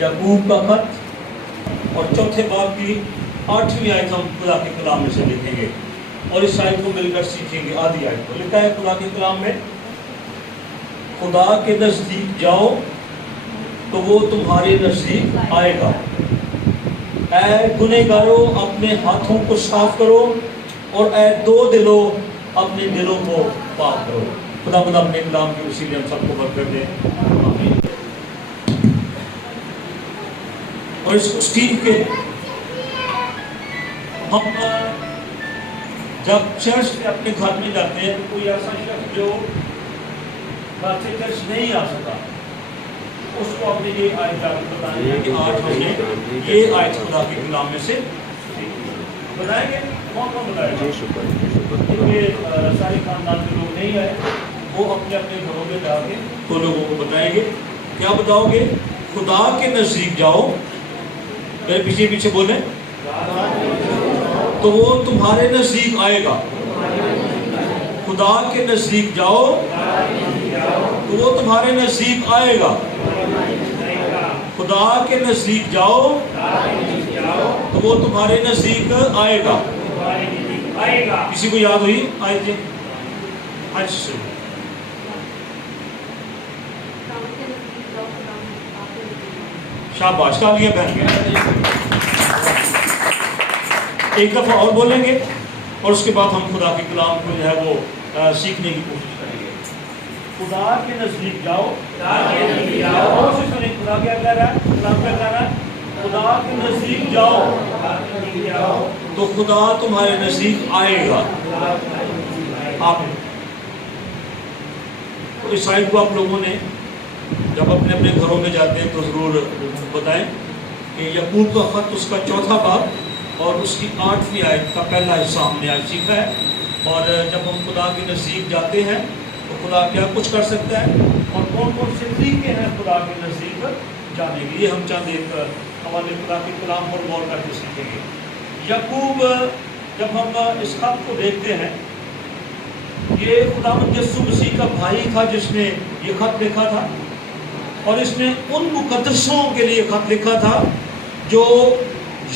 یعقوب کا خط اور چوتھے باب کی 8ویں آیت ہم خدا کے کلام میں سے لکھیں گے اور اس آیت کو مل کر سیکھیں گے. آدھی آیت کو لکھا ہے خدا کے کلام میں, خدا کے نزدیک جاؤ تو وہ تمہارے نزدیک آئے گا. اے گنہگاروں اپنے ہاتھوں کو صاف کرو اور اے دو دلو اپنے دلوں کو پاک کرو. خدا خدا اپنے کلام کے وسیلے ہم سب کو برکت دے. آمین. اور اس کو سیکھ کے ہم جب چرچ سے اپنے گھر میں جاتے ہیں تو کوئی ایسا شخص جو گھر سے چرچ نہیں آ سکا اس کو اپنے یہ آیت جا کے بتائیں گے کہ آج ہم نے یہ آیت خدا کے کلام میں سے بتائیں گے. کون کون بتائے گا؟ کیونکہ سارے خاندان کے لوگ نہیں آئے, وہ اپنے اپنے گھروں میں جا کے تو لوگوں کو بتائیں گے. کیا بتاؤ گے؟ خدا کے نزدیک جاؤ. میرے پیچھے پیچھے بولیں, تو وہ تمہارے نزدیک آئے گا. خدا کے نزدیک جاؤ تو وہ تمہارے نزدیک آئے گا. خدا کے نزدیک جاؤ تو وہ تمہارے نزدیک آئے گا. کسی کو یاد ہوئی آئے تھے؟ شاباش, تالیاں بہن گے. ایک دفعہ اور بولیں گے اور اس کے بعد ہم خدا کے کلام کو جو ہے وہ سیکھنے کی کوشش کریں گے. خدا کے نزدیک جاؤ. خدا کیا کہہ رہا ہے؟ کلام کیا کہہ رہا ہے؟ خدا کے نزدیک جاؤ تو خدا تمہارے نزدیک آئے گا. آپ اس آیت کو آپ لوگوں نے جب اپنے اپنے گھروں میں جاتے ہیں تو ضرور بتائیں کہ یعقوب کا خط اس کا 4تھا باب اور اس کی 8ویں آیت کا پہلا حصہ ہم نے آج سیکھا ہے. اور جب ہم خدا کے نزدیک جاتے ہیں تو خدا کیا کچھ کر سکتا ہے اور کون کون سے طریقے ہیں خدا کے نزدیک جانے کے. یہ ہم چند ایک حوالے خدا کے کلام پر غور کر کے سیکھیں گے. یعقوب جب ہم اس خط کو دیکھتے ہیں, یہ خداوند یسوع مسیح کا بھائی تھا جس نے یہ خط لکھا تھا اور اس نے ان مقدسوں کے لیے خط لکھا تھا جو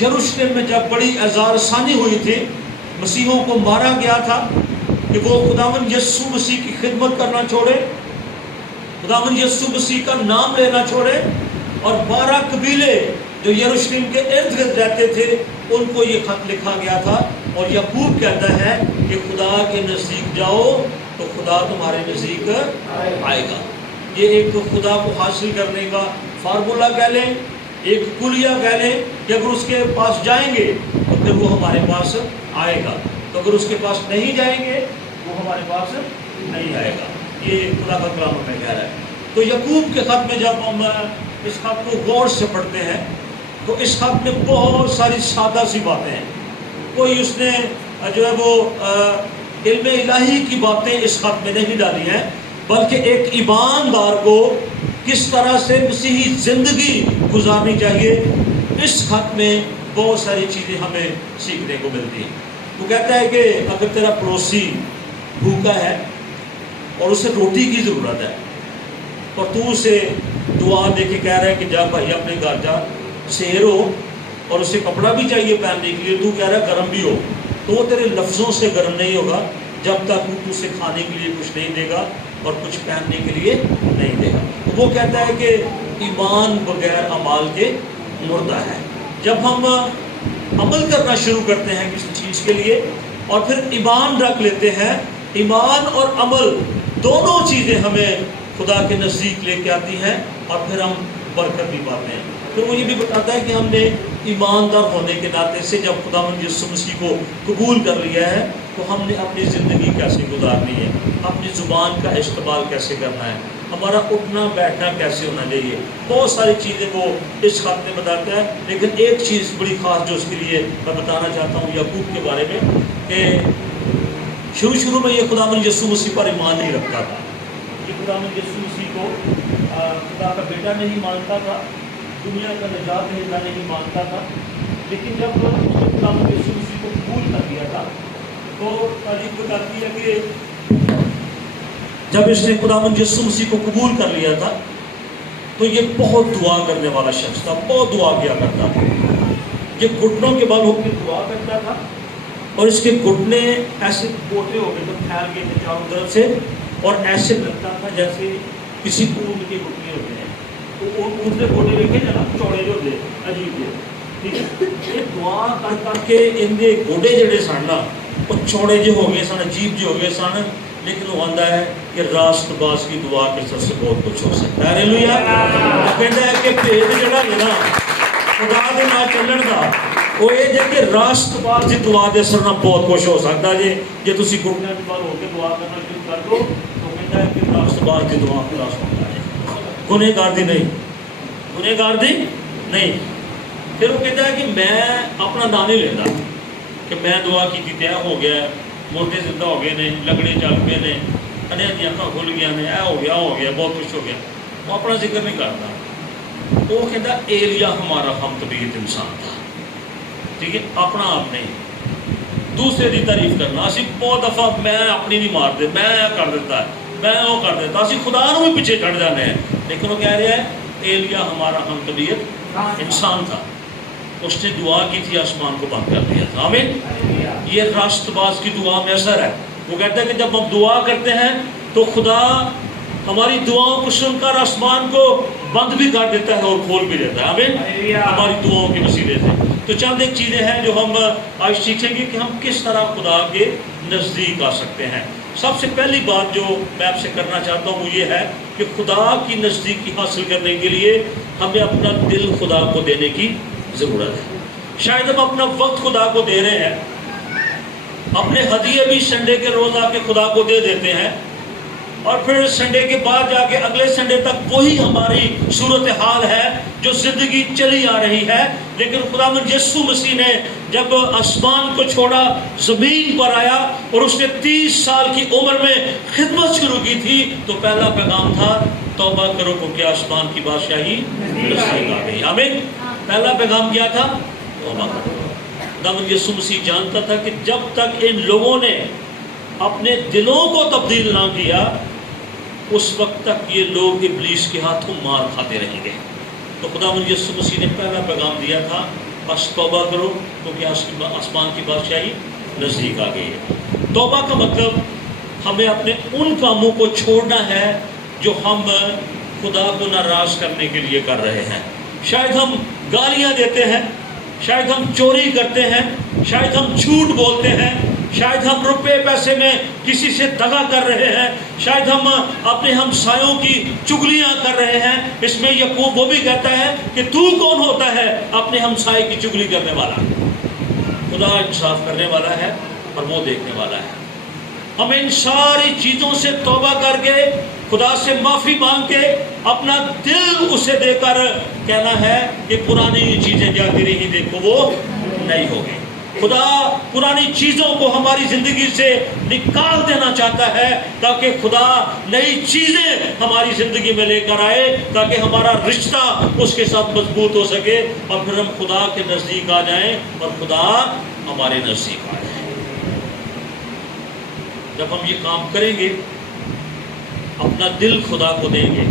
یروشلم میں جب بڑی اذار ثانی ہوئی تھی, مسیحوں کو مارا گیا تھا, کہ وہ خداوند یسوع مسیح کی خدمت کرنا چھوڑے, خداوند یسوع مسیح کا نام لینا چھوڑے. اور 12 قبیلے جو یروشلم کے ارد گرد رہتے تھے ان کو یہ خط لکھا گیا تھا. اور یعقوب کہتا ہے کہ خدا کے نزدیک جاؤ تو خدا تمہارے نزدیک آئے گا. یہ ایک خدا کو حاصل کرنے کا فارمولہ کہہ لیں, ایک کلیہ کہہ لیں کہ اگر اس کے پاس جائیں گے تو پھر وہ ہمارے پاس آئے گا, تو اگر اس کے پاس نہیں جائیں گے وہ ہمارے پاس نہیں آئے گا. یہ خدا کا کلام ہمیں کہہ رہا ہے. تو یعقوب کے خط میں جب ہم اس خط کو غور سے پڑھتے ہیں تو اس خط میں بہت ساری سادہ سی باتیں ہیں. کوئی اس نے جو ہے وہ علم الہی کی باتیں اس خط میں نہیں ڈالی ہیں, بلکہ ایک ایماندار کو کس طرح سے مسیحی زندگی گزارنی چاہیے اس خط میں بہت ساری چیزیں ہمیں سیکھنے کو ملتی ہیں. وہ کہتا ہے کہ اگر تیرا پڑوسی بھوکا ہے اور اسے روٹی کی ضرورت ہے اور تو اسے دعا دے کے کہہ رہا ہے کہ جا بھائی اپنے گھر جا, سیر ہو, اور اسے کپڑا بھی چاہیے پہننے کے لیے, تو کہہ رہا ہے گرم بھی ہو, تو وہ تیرے لفظوں سے گرم نہیں ہوگا جب تک تو اسے کھانے کے لیے کچھ نہیں دے گا اور کچھ پہننے کے لیے نہیں دے گا. وہ کہتا ہے کہ ایمان بغیر اعمال کے مردہ ہے. جب ہم عمل کرنا شروع کرتے ہیں کسی چیز کے لیے اور پھر ایمان رکھ لیتے ہیں, ایمان اور عمل دونوں چیزیں ہمیں خدا کے نزدیک لے کے آتی ہیں اور پھر ہم برکت بھی پاتے ہیں. پھر وہ یہ بھی بتاتا ہے کہ ہم نے ایماندار ہونے کے ناطے سے جب خداوند یسوع مسیح کو قبول کر لیا ہے تو ہم نے اپنی زندگی کیسے گزارنی ہے, اپنی زبان کا استعمال کیسے کرنا ہے, ہمارا اٹھنا بیٹھنا کیسے ہونا چاہیے. بہت ساری چیزیں وہ اس خط میں بتاتا ہے. لیکن ایک چیز بڑی خاص جو اس کے لیے میں بتانا چاہتا ہوں یعقوب کے بارے میں, کہ شروع میں یہ خداوند یسوع مسیح پر ایمان نہیں رکھتا تھا. یہ خداوند یسوع مسیح کو خدا کا بیٹا نہیں مانتا تھا, دنیا کا نجات دہندہ نہیں مانتا تھا. لیکن جب خداوند یسوع مسیح کو قبول کر لیا تھا تو تاریخ بتاتی ہے کہ جب اس نے خداوند یسوع مسیح کو قبول کر لیا تھا تو یہ بہت دعا کرنے والا شخص تھا، بہت دعا کیا کرتا تھا. یہ گھٹنوں کے بل ہو کے دعا کرتا تھا اور اس کے گھٹنے ایسے موٹے ہو گئے تھے، پھیل گئے تھے چاروں طرف سے، اور ایسے لگتا تھا جیسے کسی اونٹ کے گھٹنے ہوتے ہیں. تو اونٹ کے گھٹنے دیکھے نا چوڑے جو ہوتے ہیں عجیب سے، ٹھیک ہے. یہ دعا کر کر کے ان کے گوڈے جڑے سن نا وہ چوڑے جو ہو گئے سن، عجیب جو ہو گئے سن. لیکن وہ آتا ہے کہ راست باز کی دعا کے سب سے بہت کچھ ہو سکتا ہے. ہاللیلویا. وہ کہتا ہے کہ بھید جڑا ہے نا خدا دے نال چلن دا، وہ یہ ہے کہ راست باز کی دعا دے اثر نال بہت کچھ ہو سکتا ہے. جے تسی گھٹنے دے بال ہو کے دعا کرنا شروع کر دو تو کہتا ہے کہ راست باز کی دعا خدا سنتا ہے، گنہگار دی نہیں، گنہگار دی نہیں. پھر وہ کہتا ہے کہ میں اپنا نام نہیں لیتا کہ میں دعا کی طے ہو گیا، موٹے زندہ ہو گئے نے، لگڑے چل پے نے، انہیں دی اکھاں کھل گیا نے، اے ہو گیا بہت کچھ ہو گیا. وہ اپنا ذکر نہیں کرتا. وہ کہتا ایلیا ہمارا ہم طبیعت انسان تھا، ٹھیک ہے، اپنا آپ نہیں، دوسرے دی تعریف کرنا. اسی بہت دفعہ میں اپنی نہیں مارتے، میں کر دیتا ہے، میں وہ کر دیتا، اسی خدا نو بھی پیچھے چڑھ جانے ہیں. لیکن وہ کہہ رہا ہے ایلیا ہمارا ہم طبیعت انسان تھا، اس نے دعا کی تھی، آسمان کو بند کر دیا تھا. آمین. یہ راست باز کی دعا میں اثر ہے. وہ کہتا ہے کہ جب ہم دعا کرتے ہیں تو خدا ہماری دعاؤں کو سن کر آسمان کو بند بھی کر دیتا ہے اور کھول بھی دیتا ہے. آمین. ہماری دعاؤں کے وسیلے سے. تو چند ایک چیزیں ہیں جو ہم آج سیکھیں گے کہ ہم کس طرح خدا کے نزدیک آ سکتے ہیں. سب سے پہلی بات جو میں آپ سے کرنا چاہتا ہوں وہ یہ ہے کہ خدا کی نزدیکی حاصل کرنے کے لیے ہمیں اپنا دل خدا کو دینے کی ضرورت ہے. شاید ہم اپنا وقت خدا کو دے رہے ہیں، اپنے ہدیے بھی سنڈے کے روز آ کے خدا کو دے دیتے ہیں، اور پھر سنڈے کے بعد جا کے اگلے سنڈے تک وہی ہماری صورتحال ہے جو زندگی چلی آ رہی ہے. لیکن خداوند یسوع مسیح نے جب آسمان کو چھوڑا، زمین پر آیا اور اس نے 30 سال کی عمر میں خدمت شروع کی تھی، تو پہلا پیغام تھا توبہ کرو کیونکہ آسمان کی بادشاہی نزدیک آ گئی. آمین. پہلا پیغام کیا تھا؟ توبہ کرو. خداوند یسوع مسیح جانتا تھا کہ جب تک ان لوگوں نے اپنے دلوں کو تبدیل نہ کیا اس وقت تک یہ لوگ ابلیس کے ہاتھوں مار کھاتے رہیں گے. تو خداوند یسوع مسیح نے پہلا پیغام دیا تھا بس توبہ کرو کیونکہ آسمان کی بادشاہی نزدیک آ گئی ہے. توبہ کا مطلب ہمیں اپنے ان کاموں کو چھوڑنا ہے جو ہم خدا کو ناراض کرنے کے لیے کر رہے ہیں. شاید ہم گالیاں دیتے ہیں، شاید ہم چوری کرتے ہیں، شاید ہم جھوٹ بولتے ہیں، شاید ہم روپے پیسے میں کسی سے دغا کر رہے ہیں، شاید ہم اپنے ہمسایوں کی چگلیاں کر رہے ہیں. اس میں یعقوب وہ بھی کہتا ہے کہ تو کون ہوتا ہے اپنے ہمسائے کی چگلی کرنے والا؟ خدا انصاف کرنے والا ہے اور وہ دیکھنے والا ہے. ہمیں ان ساری چیزوں سے توبہ کر کے خدا سے معافی مانگ کے اپنا دل اسے دے کر کہنا ہے کہ پرانی چیزیں جاتی رہی دیکھو وہ نہیں ہوگی. خدا پرانی چیزوں کو ہماری زندگی سے نکال دینا چاہتا ہے تاکہ خدا نئی چیزیں ہماری زندگی میں لے کر آئے، تاکہ ہمارا رشتہ اس کے ساتھ مضبوط ہو سکے اور پھر ہم خدا کے نزدیک آ جائیں اور خدا ہمارے نزدیک آ جائے. جب ہم یہ کام کریں گے، اپنا دل خدا کو دیں گے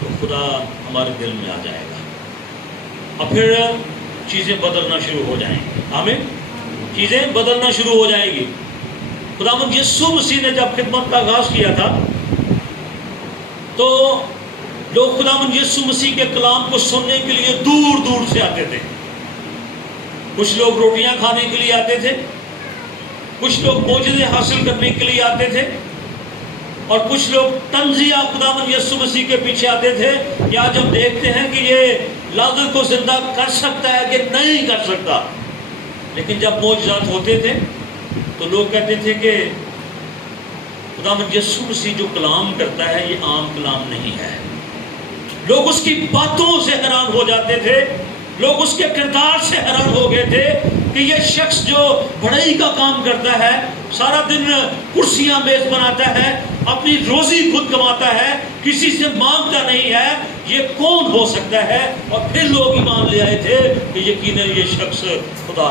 تو خدا ہمارے دل میں آ جائے گا اور پھر چیزیں بدلنا شروع ہو جائیں گی. آمین. چیزیں بدلنا شروع ہو جائیں گی. خداوند یسوع مسیح نے جب خدمت کا آغاز کیا تھا تو لوگ خداوند یسوع مسیح کے کلام کو سننے کے لیے دور دور سے آتے تھے. کچھ لوگ روٹیاں کھانے کے لیے آتے تھے، کچھ لوگ معجزے حاصل کرنے کے لیے آتے تھے، اور کچھ لوگ تنزیہ خداوند یسوع مسیح کے پیچھے آتے تھے کہ آج ہم دیکھتے ہیں کہ یہ لازر کو زندہ کر سکتا ہے کہ نہیں کر سکتا. لیکن جب معجزات ہوتے تھے تو لوگ کہتے تھے کہ خداوند یسوع مسیح جو کلام کرتا ہے یہ عام کلام نہیں ہے. لوگ اس کی باتوں سے حیران ہو جاتے تھے، لوگ اس کے کردار سے حیران ہو گئے تھے کہ یہ شخص جو بڑائی کا کام کرتا ہے، سارا دن کرسیاں میز بناتا ہے، اپنی روزی خود کماتا ہے، کسی سے مانگتا نہیں ہے، یہ کون ہو سکتا ہے؟ اور پھر لوگ ایمان لے آئے تھے کہ یقیناً یہ شخص خدا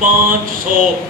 500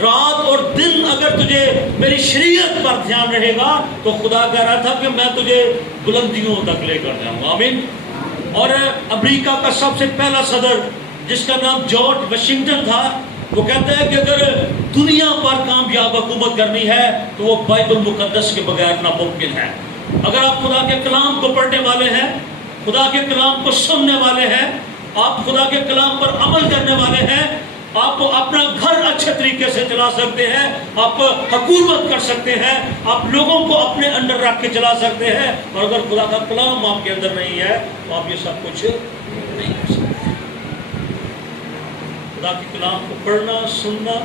رات اور دن اگر تجھے میری شریعت پر دھیان رہے گا تو خدا کہہ رہا تھا کہ میں تجھے بلندیوں تک لے کر جاؤں گا. آمین. اور امریکہ کا سب سے پہلا صدر جس کا نام جارج واشنگٹن تھا، وہ کہتا ہے کہ اگر دنیا پر کامیاب حکومت کرنی ہے تو وہ بائبل مقدس کے بغیر ناممکن ہے. اگر آپ خدا کے کلام کو پڑھنے والے ہیں، خدا کے کلام کو سننے والے ہیں، آپ خدا کے کلام پر عمل کرنے والے ہیں، آپ اپنا گھر اچھے طریقے سے چلا سکتے ہیں، آپ حکومت کر سکتے ہیں، آپ لوگوں کو اپنے اندر رکھ کے چلا سکتے ہیں. اور اگر خدا کا کلام آپ کے اندر نہیں ہے تو آپ یہ سب کچھ نہیں کر سکتے. خدا کے کلام کو پڑھنا، سننا،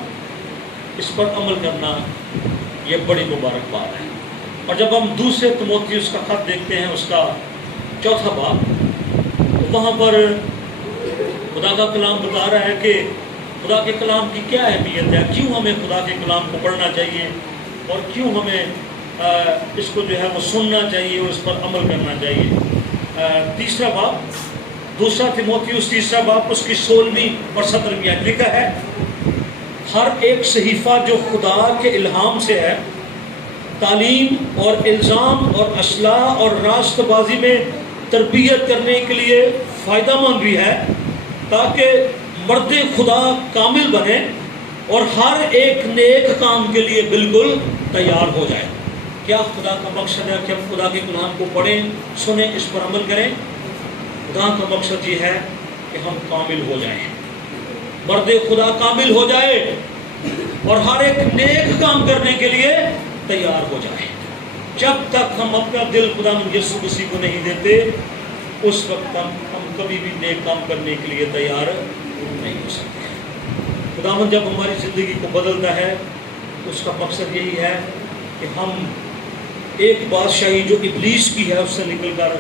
اس پر عمل کرنا، یہ بڑی مبارک بات ہے. اور جب ہم دوسرے تیموتھیوس کا خط دیکھتے ہیں، اس کا 4 باب، تو وہاں پر خدا کا کلام بتا رہا ہے کہ خدا کے کلام کی کیا اہمیت ہے، کیوں ہمیں خدا کے کلام کو پڑھنا چاہیے اور کیوں ہمیں اس کو جو ہے وہ سننا چاہیے اور اس پر عمل کرنا چاہیے. 3 باب، 2 تیموتھیوس 3 باب، اس کی 16ویں اور 17ویں آیت لکھا ہے: ہر ایک صحیفہ جو خدا کے الہام سے ہے تعلیم اور الزام اور اصلاح اور راست بازی میں تربیت کرنے کے لیے فائدہ مند بھی ہے، تاکہ مرد خدا کامل بنے اور ہر ایک نیک کام کے لیے بالکل تیار ہو جائے. کیا خدا کا مقصد ہے کہ ہم خدا کے کلام کو پڑھیں، سنیں، اس پر عمل کریں؟ خدا کا مقصد یہ ہے کہ ہم کامل ہو جائیں، مرد خدا کامل ہو جائے اور ہر ایک نیک کام کرنے کے لیے تیار ہو جائے. جب تک ہم اپنا دل خدا یسوع مسیح کو نہیں دیتے، اس وقت ہم کبھی بھی نیک کام کرنے کے لیے تیار نہیں ہو سکتے. خداوند جب ہماری زندگی کو بدلتا ہے تو اس کا مقصد یہی ہے کہ ہم ایک بادشاہی جو ابلیس کی ہے اس سے نکل کر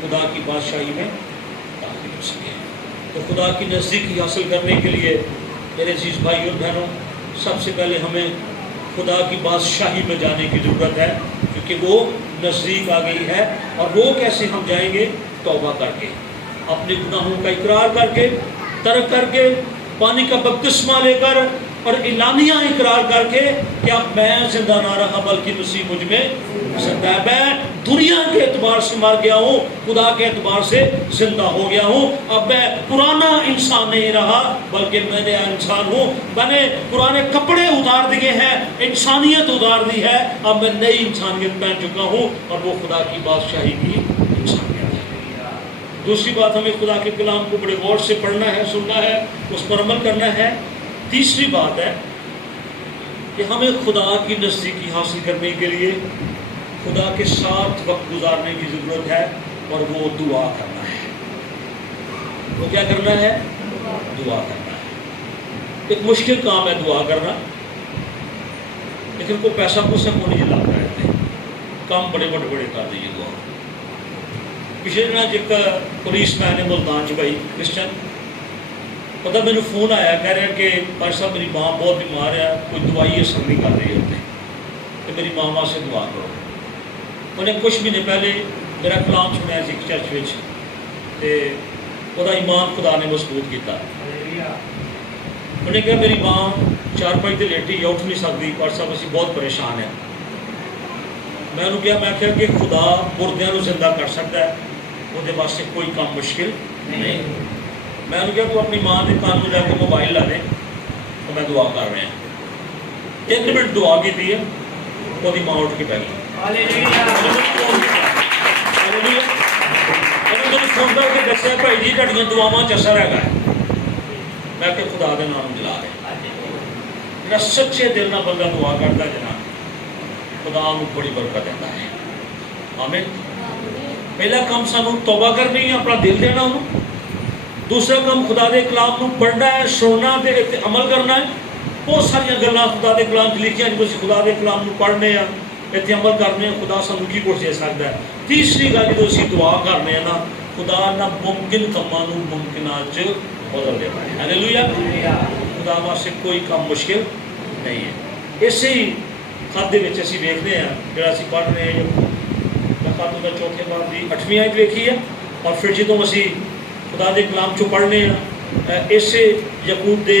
خدا کی بادشاہی میں داخل ہو سکے. تو خدا کی نزدیکی حاصل کرنے کے لیے میرے عزیز بھائی اور بہنوں، سب سے پہلے ہمیں خدا کی بادشاہی میں جانے کی ضرورت ہے، کیونکہ وہ نزدیک آ گئی ہے. اور وہ کیسے ہم جائیں گے؟ توبہ کر کے، اپنے گناہوں کا اقرار کر کے، ترک کر کے، پانی کا بپتسمہ لے کر اور اعلانیہ اقرار کر کے کہ اب میں زندہ نہ رہا بلکہ مسیح مجھ میں زندہ ہے. میں دنیا کے اعتبار سے مر گیا ہوں، خدا کے اعتبار سے زندہ ہو گیا ہوں. اب میں پرانا انسان نہیں رہا بلکہ میں نیا انسان ہوں. میں نے پرانے کپڑے اتار دیے ہیں، انسانیت اتار دی ہے، اب میں نئی انسانیت پہن چکا ہوں اور وہ خدا کی بادشاہی کی انسانیت ہے. دوسری بات، ہمیں خدا کے کلام کو بڑے غور سے پڑھنا ہے، سننا ہے، اس پر عمل کرنا ہے. تیسری بات ہے کہ ہمیں خدا کی نزدیکی حاصل کرنے کے لیے خدا کے ساتھ وقت گزارنے کی ضرورت ہے، اور وہ دعا کرنا ہے. وہ کیا کرنا ہے؟ دعا کرنا ہے. ایک مشکل کام ہے دعا کرنا، لیکن کوئی پیسہ کو سب کو نہیں لاتا ہے، کام بڑے بڑے کر دیجیے دعا. پچھلے دن ایک پولیس مین ہے ملتان بھائی کرسچن، پتہ میرے فون آیا، کہہ رہے ہیں کہ بھائی صاحب میری ماں بہت بیمار ہے، کوئی دوائی اثر نہیں کر رہی ہوتے، کہ میری ماں سے دعا کرو. انہیں کچھ مہینے پہلے میرا کلام سنایا سی چرچ میں، وہ ایمان خدا نے مضبوط کیا. انہیں کہا میری ماں 4-5 دن لیٹی ہے، اٹھ نہیں سکتی، پر صاحب اسی بہت پریشان ہیں. میں انہوں کہا، میں کہا کہ خدا مردیاں کو زندہ کر سکتا ہے، وہ واسطے کوئی کام مشکل نہیں. میں نے کہا تو اپنی ماں کے کان میں جا کے موبائل لا دیں، تو میں دعا کر رہے ہیں. 3 منٹ دعا کی تھی، وہ ماں اٹھ کے پہلے فون کر کے دسیا بھائی جی تھوڑی دعاواں اثر ہے. میں کہ خدا کے نام جلا رہے. میرا سچے دل نہ بندہ دعا کرتا جناب، خدا انہوں بڑی برکت دیتا ہے. آمین. پہلا کام سانو توبہ کرنی ہے، اپنا دل دینا انہوں. دوسرا کام خدا دے کلام کو پڑھنا ہے، سننا تے عمل کرنا ہے. بہت ساری گلاں خدا دے کلام چ لکھیاں جب اسی خدا دے کلام کو پڑھنے ہیں، اتنے عمل کرنے ہیں، خدا سانو کی کچھ دے سکتا ہے. تیسری گل جب اسی دعا کرنے ہیں نا، خدا نہ ممکن کاماں نوں ممکنات چ بدل دیتا ہے. ہالےلویا. خدا واسطے کوئی کام مشکل نہیں ہے. اسی خط دے وچ اسی ویکھدے ہیں جڑا اسی پڑھ رہے ہیں، خط دا 4 باب دی 8ویں آیت ویکھی ہے. اور پھر جدوں اسی خدا دے کلام چو پڑھنے ہیں، اسے یعقوب دے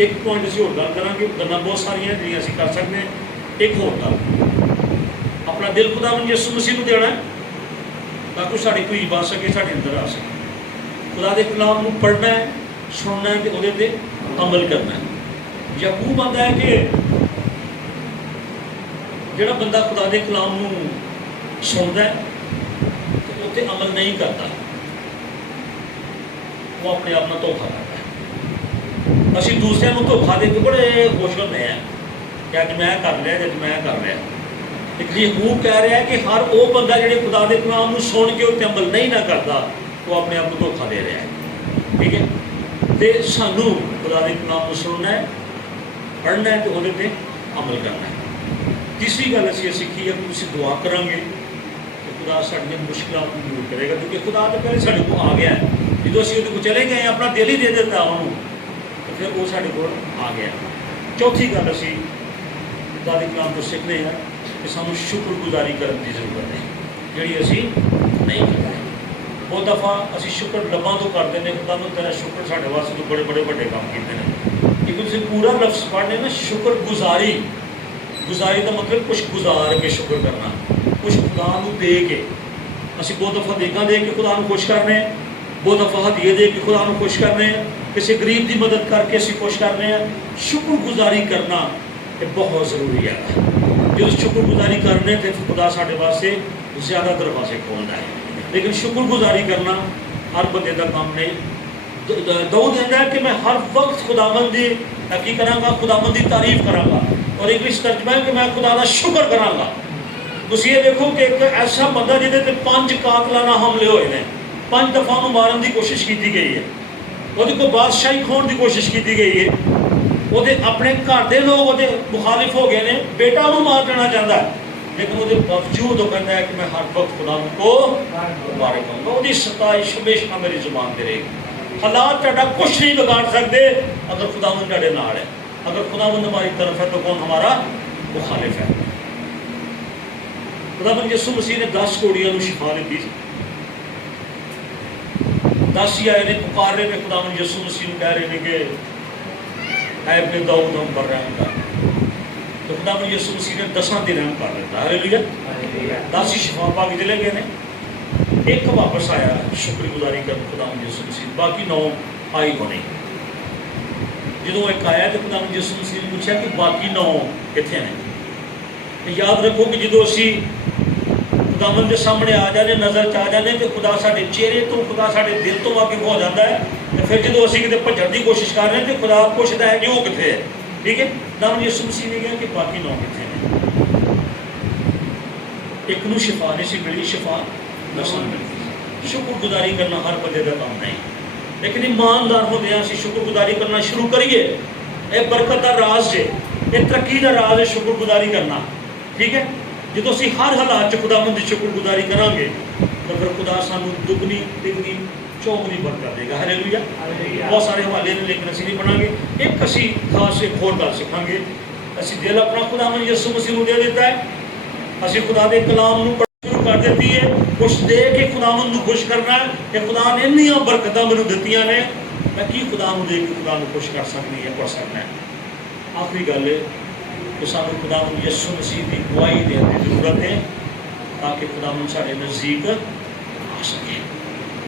ایک پوائنٹ اسی اور گل کریں گے، گلاں بہت ساریاں جی اسی کر سکتے ہیں. ایک اور گل، اپنا دل خداوند یسوع مسیح کو دینا ہے تاکہ ساری کوئی بات سکے، سارے اندر آ سکے. خدا دے کلام کو پڑھنا ہے، سننا ہے تو وہ عمل کرنا ہے. یعقوب آتا ہے کہ جڑا بندہ خدا دے کلام کو سنتا ہے تو اتنے عمل نہیں کرتا، وہ اپنے آپ میں دھوکھا کرتا ہے. اسی دوسرے کو دھوکھا دے کے بڑے خوش ہوتے ہیں کہ اج میں کر لیا، جب میں کر لیا. لیکن یعقوب کہہ رہا ہے کہ ہر وہ بندہ جڑے خدا دے کلام کو سن کے اتنے عمل نہیں نہ کرتا، وہ اپنے آپ کو دھوکھا دے رہا ہے. ٹھیک ہے، تو سانو خدا دے کلام کو سننا ہے، پڑھنا ہے تو وہ عمل کرنا ہے. تیسری گل اسی سیکھی ہے کہ اسی دعا کریں گے تو خدا ساری مشکلات کو دور کرے گا، کیونکہ خدا تو پہلے سارے کو آ گیا ہے. جب اسی وہ چلے گئے اپنا دل ہی دے دیتا انہوں تو پھر وہ سارے کو آ گیا. چوتھی گل اسی خدا دے کلام کو سیکھنے ہیں کہ سانو شکر گزاری کرنے کی ضرورت ہے جڑی اسی نہیں کرتے. بہت دفعہ اسی شکر لباں تو کرتے ہیں، خدا نے تیرا شکر سارے واسطے تو بڑے بڑے بڑے کام کیتے ہیں. کیونکہ تھی پورا لفظ پڑھنے نا شکر گزاری، گزاری کا مطلب کچھ گزار کے شکر کرنا، کچھ خدا کو دے کے. اسی بہت دفعہ دیکھا دے کے خدا کو خوش کرنے، بہت دفعہ ہدیے دے کے خدا کو خوش کرنے، کسی غریب کی مدد کر کے اسی خوش کرنے ہیں. شکر گزاری کرنا یہ بہت ضروری ہے. جب شکر گزاری کرنے تو خدا سارے واسطے زیادہ دروازے کھولنا ہے. لیکن شکر گزاری کرنا ہر بندے کا کام نہیں. داؤد کہتا ہے کہ میں ہر وقت خداوند دی کی کراں گا، خداوند دی تعریف کراں گا. اور انگلش ترجمہ ہے کہ میں خدا کا شکر کراں گا. تسی یہ دیکھو کہ ایک ایسا بندہ جہدے تے 5 قاتلانہ حملے ہوئے ہیں، 5 دفعہ مارن کی کوشش کی گئی ہے، وہ کو بادشاہی کھون کی کوشش کی گئی ہے، وہ اپنے گھر کے لوگ وہ مخالف ہو گئے ہیں، بیٹا انہوں مار دینا چاہتا ہے، لیکن وہ باوجود وہ کہتا ہے کہ میں ہر وقت خدا کو مبارک کروں گا. وہ ستائش ہمیشہ میری زبان پہ رہے گی. حالات تہاڈا کچھ نہیں بگاڑ سکتے اگر خداوند تہاڈے نال ہے. اگر خداوند ہماری طرف ہے تو کون ہمارا مخالف ہے. خداوند یسوع مسیح نے 10 کوڑیاں کو شفا دیتی. 10 ہی آئے نے پکار رہے ہیں خداوند یسوع مسیح کو، کہہ رہے ہیں کہ اے ابن داؤد ہم پر رحم کر. تو خداوند یسوع مسیح نے 10 دن رحم کر دیتا. ہاللیلویا. 10 ہی شفا پا کے چلے گئے نے، ایک واپس آیا شکر گزاری کر خداوند یسوع مسیح، باقی 9 آئی کو نہیں. جدو ایک آیا تو خداوند یسوع مسیح نے پوچھا کہ باقی 9 کتنے ہیں. یاد رکھو کہ جدو اسی خداوند کے سامنے آ جانے، نظر چ جانے تو خدا سارے چہرے تو، خدا سارے دل تو واقف ہو جاتا ہے. تو پھر جدو اسی کتنے بھجن کی کوشش کر رہے ہیں تو خدا پوچھتا ہے کہ وہ کتنے ہے. ٹھیک ہے، خداوند یسوع مسیح نے کہا کہ باقی 9 کتنے ہیں. ایک نو شفا نہیں سی ملی، شفا 10 ملی. شکر گزاری کرنا ہر بندے کا کام نہیں، لیکن ایماندار ہوتے ہیں اسی شکر گزاری کرنا شروع کریے. یہ برکت کا راز ہے، یہ ترقی کا راز ہے شکر گزاری کرنا. ٹھیک ہے، جب اسی ہر حالات خداوند کی شکر گزاری کریں گے تو پھر خدا سانو دگنی تگنی چوگنی برکت دے گا. ہاللیلویا. بہت سارے حوالے نے لیکن اسی نہیں پڑھیں گے. ایک اسی خاص ایک اور گل سکھاں گے. اسی دل اپنا خداوند یسوع مسیح کو دے دیتا ہے، اسی خدا دے کلام نو شروع کر دیتی ہے، کچھ دے کے خداوند کو خوش کرنا ہے کہ خدا نے انیاں برکتاں مینوں دتیاں نے، میں کی خدا نو دے کے خدا نو خوش کر سکنی ہے، کر سکنا ہے. آخری گل ہے کہ سانو خداوند یسوع مسیح کی گواہی دینے کی ضرورت ہے تاکہ خداوند سارے نزدیک آ سکے.